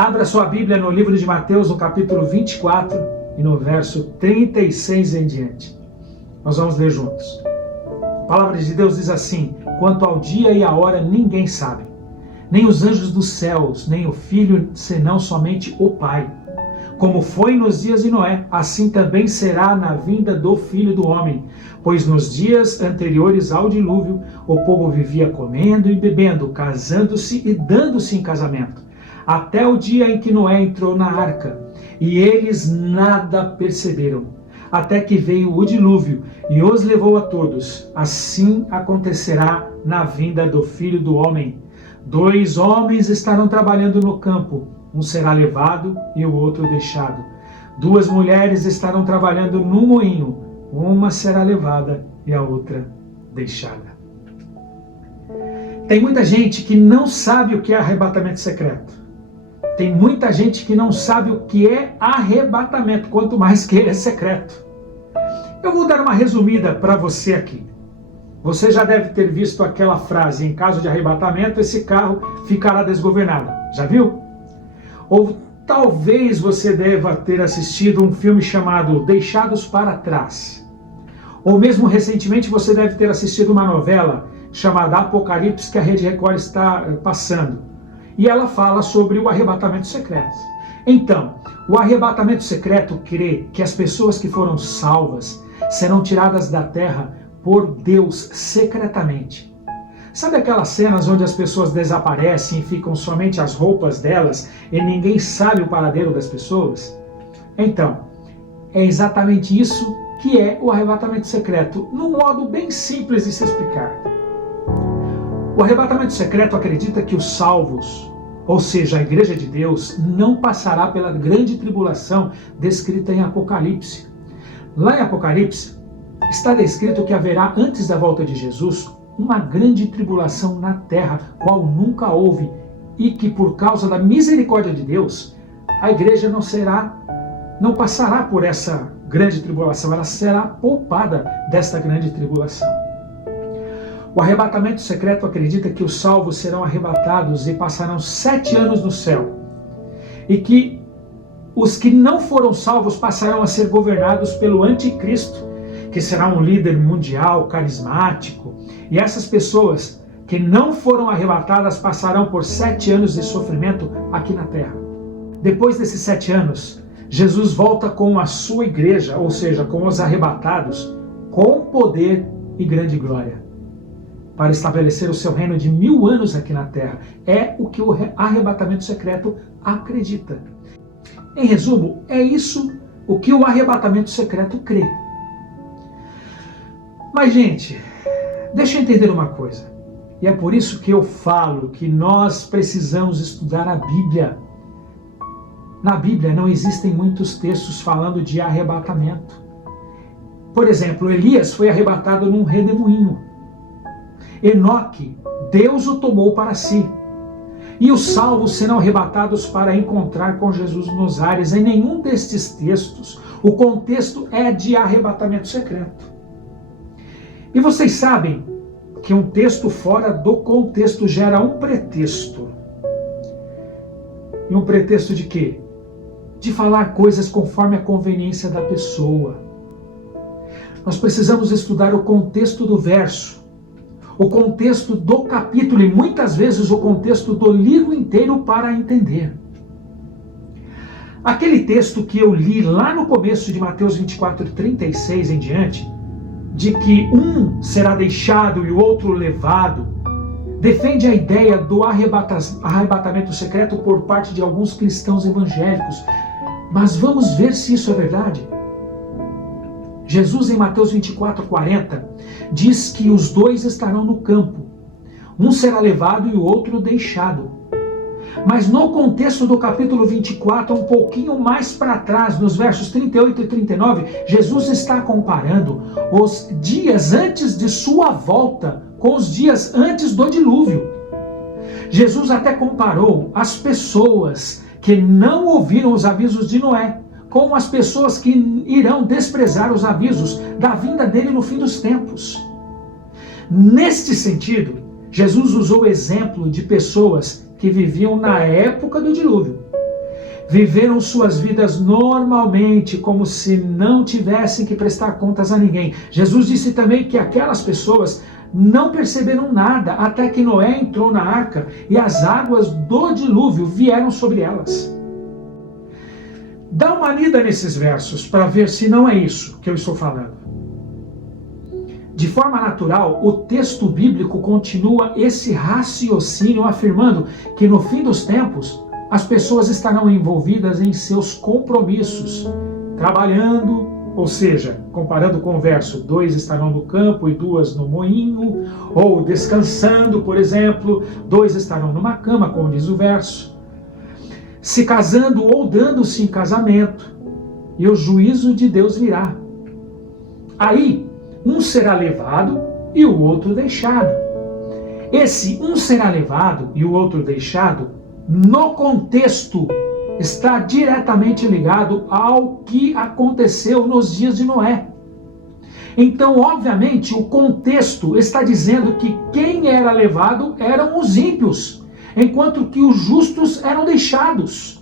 Abra sua Bíblia no livro de Mateus, no capítulo 24 e no verso 36 em diante. Nós vamos ler juntos. A palavra de Deus diz assim: quanto ao dia e à hora ninguém sabe, nem os anjos dos céus, nem o Filho, senão somente o Pai. Como foi nos dias de Noé, assim também será na vinda do Filho do Homem. Pois nos dias anteriores ao dilúvio, o povo vivia comendo e bebendo, casando-se e dando-se em casamento, até o dia em que Noé entrou na arca, e eles nada perceberam, até que veio o dilúvio e os levou a todos. Assim acontecerá na vinda do Filho do Homem. 2 homens estarão trabalhando no campo, um será levado e o outro deixado. 2 mulheres estarão trabalhando no moinho, uma será levada e a outra deixada. Tem muita gente que não sabe o que é arrebatamento secreto. Tem muita gente que não sabe o que é arrebatamento, quanto mais que ele é secreto. Eu vou dar uma resumida para você aqui. Você já deve ter visto aquela frase: em caso de arrebatamento, esse carro ficará desgovernado. Já viu? Ou talvez você deva ter assistido um filme chamado Deixados para Trás. Ou mesmo recentemente você deve ter assistido uma novela chamada Apocalipse, que a Rede Record está passando. E ela fala sobre o arrebatamento secreto. Então, o arrebatamento secreto crê que as pessoas que foram salvas serão tiradas da terra por Deus secretamente. Sabe aquelas cenas onde as pessoas desaparecem e ficam somente as roupas delas e ninguém sabe o paradeiro das pessoas? Então, é exatamente isso que é o arrebatamento secreto, num modo bem simples de se explicar. O arrebatamento secreto acredita que os salvos, ou seja, a Igreja de Deus, não passará pela grande tribulação descrita em Apocalipse. Lá em Apocalipse, está descrito que haverá, antes da volta de Jesus, uma grande tribulação na terra, qual nunca houve, e que por causa da misericórdia de Deus, a igreja não passará por essa grande tribulação, ela será poupada desta grande tribulação. O arrebatamento secreto acredita que os salvos serão arrebatados e passarão 7 anos no céu, e que os que não foram salvos passarão a ser governados pelo anticristo, que será um líder mundial, carismático, e essas pessoas que não foram arrebatadas passarão por 7 anos de sofrimento aqui na terra. Depois desses 7 anos, Jesus volta com a sua igreja, ou seja, com os arrebatados, com poder e grande glória, para estabelecer o seu reino de 1000 anos aqui na terra. É o que o arrebatamento secreto acredita. Em resumo, é isso o que o arrebatamento secreto crê. Mas, gente, deixa eu entender uma coisa. E é por isso que eu falo que nós precisamos estudar a Bíblia. Na Bíblia não existem muitos textos falando de arrebatamento. Por exemplo, Elias foi arrebatado num redemoinho. Enoque, Deus o tomou para si. E os salvos serão arrebatados para encontrar com Jesus nos ares. Em nenhum destes textos, o contexto é de arrebatamento secreto. E vocês sabem que um texto fora do contexto gera um pretexto. E um pretexto de quê? De falar coisas conforme a conveniência da pessoa. Nós precisamos estudar o contexto do verso, o contexto do capítulo e muitas vezes o contexto do livro inteiro para entender. Aquele texto que eu li lá no começo de Mateus 24, 36 em diante, de que um será deixado e o outro levado, defende a ideia do arrebatamento secreto por parte de alguns cristãos evangélicos. Mas vamos ver se isso é verdade. Jesus, em Mateus 24, 40, diz que os 2 estarão no campo. Um será levado e o outro deixado. Mas no contexto do capítulo 24, um pouquinho mais para trás, nos versos 38 e 39, Jesus está comparando os dias antes de sua volta com os dias antes do dilúvio. Jesus até comparou as pessoas que não ouviram os avisos de Noé com as pessoas que irão desprezar os avisos da vinda dele no fim dos tempos. Neste sentido, Jesus usou o exemplo de pessoas que viviam na época do dilúvio, viveram suas vidas normalmente, como se não tivessem que prestar contas a ninguém. Jesus disse também que aquelas pessoas não perceberam nada até que Noé entrou na arca e as águas do dilúvio vieram sobre elas. Dá uma lida nesses versos para ver se não é isso que eu estou falando. De forma natural, o texto bíblico continua esse raciocínio afirmando que no fim dos tempos, as pessoas estarão envolvidas em seus compromissos, trabalhando, ou seja, comparando com o verso, 2 estarão no campo e 2 no moinho, ou descansando, por exemplo, 2 estarão numa cama, como diz o verso, se casando ou dando-se em casamento, e o juízo de Deus virá. Aí, um será levado e o outro deixado. Esse um será levado e o outro deixado, no contexto, está diretamente ligado ao que aconteceu nos dias de Noé. Então, obviamente, o contexto está dizendo que quem era levado eram os ímpios, enquanto que os justos eram deixados.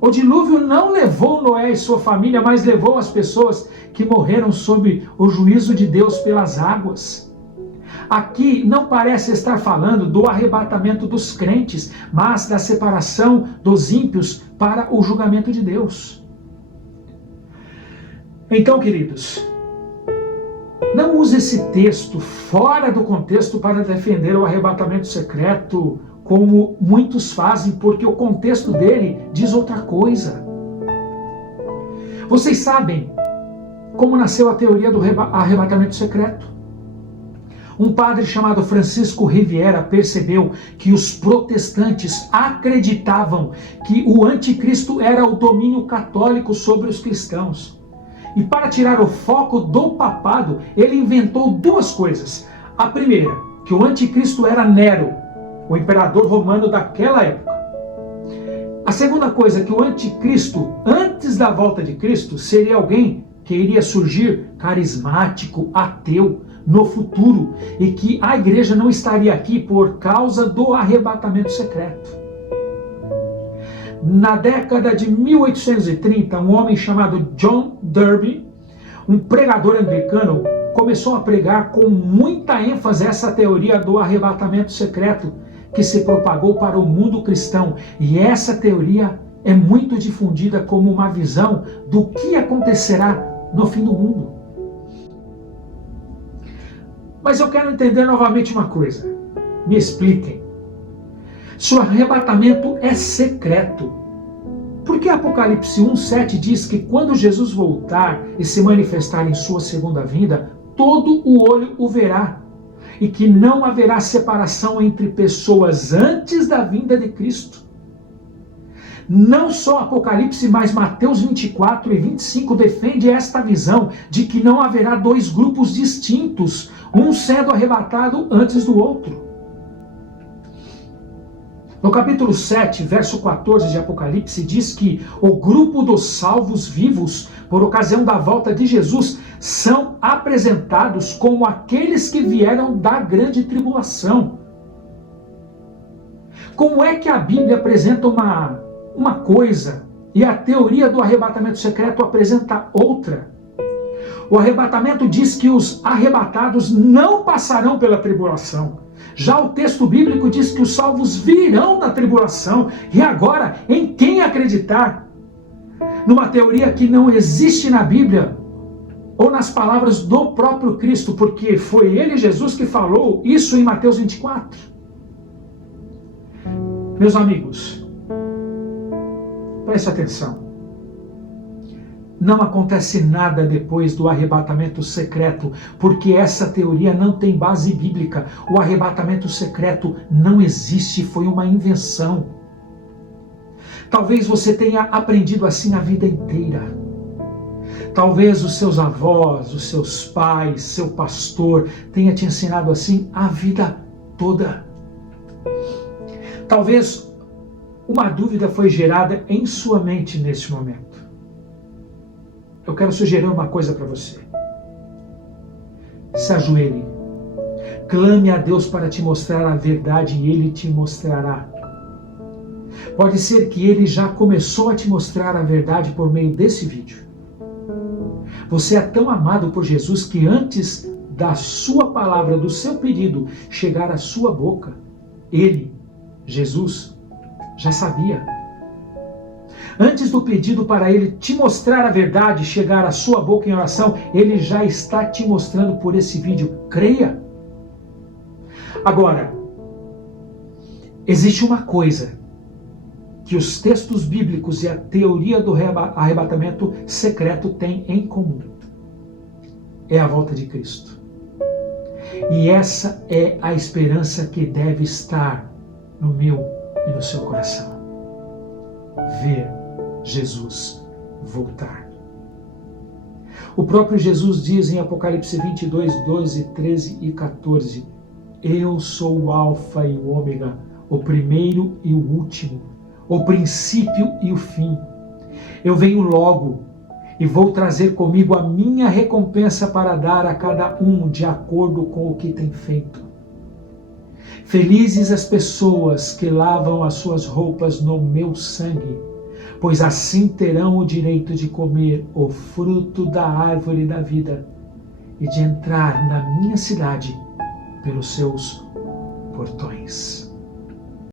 O dilúvio não levou Noé e sua família, mas levou as pessoas que morreram sob o juízo de Deus pelas águas. Aqui não parece estar falando do arrebatamento dos crentes, mas da separação dos ímpios para o julgamento de Deus. Então, queridos, não use esse texto fora do contexto para defender o arrebatamento secreto, como muitos fazem, porque o contexto dele diz outra coisa. Vocês sabem como nasceu a teoria do arrebatamento secreto? Um padre chamado Francisco Riviera percebeu que os protestantes acreditavam que o anticristo era o domínio católico sobre os cristãos. E para tirar o foco do papado, ele inventou duas coisas. A primeira, que o anticristo era Nero, o imperador romano daquela época. A segunda coisa, que o anticristo, antes da volta de Cristo, seria alguém que iria surgir carismático, ateu, no futuro, e que a igreja não estaria aqui por causa do arrebatamento secreto. Na década de 1830, um homem chamado John Darby, um pregador anglicano, começou a pregar com muita ênfase essa teoria do arrebatamento secreto, que se propagou para o mundo cristão. E essa teoria é muito difundida como uma visão do que acontecerá no fim do mundo. Mas eu quero entender novamente uma coisa. Me expliquem. Se o arrebatamento é secreto, por que Apocalipse 1:7 diz que quando Jesus voltar e se manifestar em sua segunda vinda, todo o olho o verá, e que não haverá separação entre pessoas antes da vinda de Cristo? Não só Apocalipse, mas Mateus 24 e 25 defende esta visão de que não haverá dois grupos distintos, um sendo arrebatado antes do outro. No capítulo 7, verso 14 de Apocalipse, diz que o grupo dos salvos vivos, por ocasião da volta de Jesus, são apresentados como aqueles que vieram da grande tribulação. Como é que a Bíblia apresenta uma coisa e a teoria do arrebatamento secreto apresenta outra? O arrebatamento diz que os arrebatados não passarão pela tribulação. Já o texto bíblico diz que os salvos virão da tribulação. E agora, em quem acreditar? Numa teoria que não existe na Bíblia ou nas palavras do próprio Cristo, porque foi ele, Jesus, que falou isso em Mateus 24. Meus amigos, preste atenção. Não acontece nada depois do arrebatamento secreto, porque essa teoria não tem base bíblica. O arrebatamento secreto não existe, foi uma invenção. Talvez você tenha aprendido assim a vida inteira. Talvez os seus avós, os seus pais, seu pastor tenha te ensinado assim a vida toda. Talvez uma dúvida foi gerada em sua mente neste momento. Eu quero sugerir uma coisa para você. Se ajoelhe. Clame a Deus para te mostrar a verdade e Ele te mostrará. Pode ser que ele já começou a te mostrar a verdade por meio desse vídeo. Você é tão amado por Jesus que antes da sua palavra, do seu pedido chegar à sua boca, ele, Jesus, já sabia. Antes do pedido para ele te mostrar a verdade chegar à sua boca em oração, ele já está te mostrando por esse vídeo. Creia. Agora, existe uma coisa que os textos bíblicos e a teoria do arrebatamento secreto têm em comum. É a volta de Cristo. E essa é a esperança que deve estar no meu e no seu coração. Ver Jesus voltar. O próprio Jesus diz em Apocalipse 22, 12, 13 e 14: Eu sou o Alfa e o Ômega, o primeiro e o último, o princípio e o fim. Eu venho logo e vou trazer comigo a minha recompensa para dar a cada um de acordo com o que tem feito. Felizes as pessoas que lavam as suas roupas no meu sangue, pois assim terão o direito de comer o fruto da árvore da vida e de entrar na minha cidade pelos seus portões.